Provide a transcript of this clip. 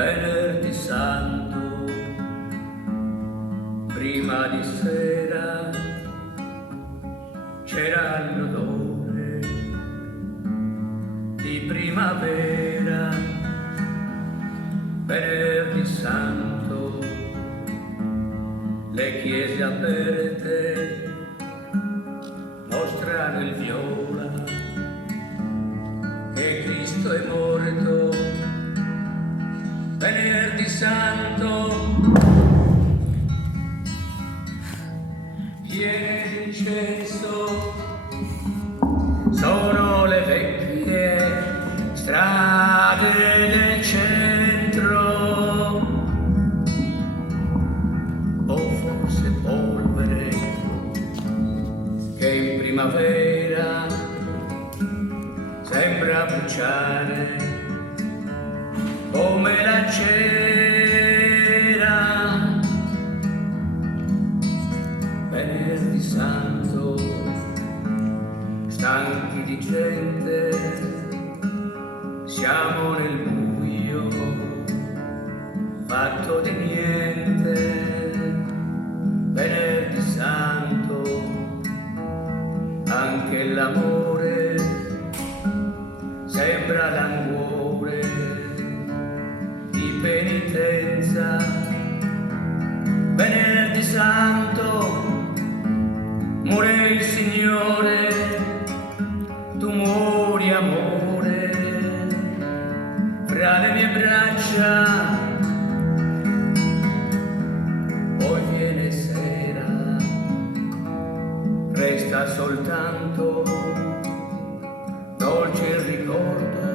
venerdì santo, prima di sera c'era l'odore di primavera. Venerdì santo, le chiese aperte mostrano il viola e Cristo è morto. Venerdì santo, piene di incenso sono le vecchie strade del centro, o forse polvere che in primavera sembra bruciare come la cera. Venerdì santo, stanchi di gente, siamo nel buio, fatto di niente. Venerdì santo, anche l'amore sembra languore di penitenza. Venerdì santo, muore il Signore, tu muori amore fra le mie braccia. Poi viene sera, resta soltanto dolce il ricordo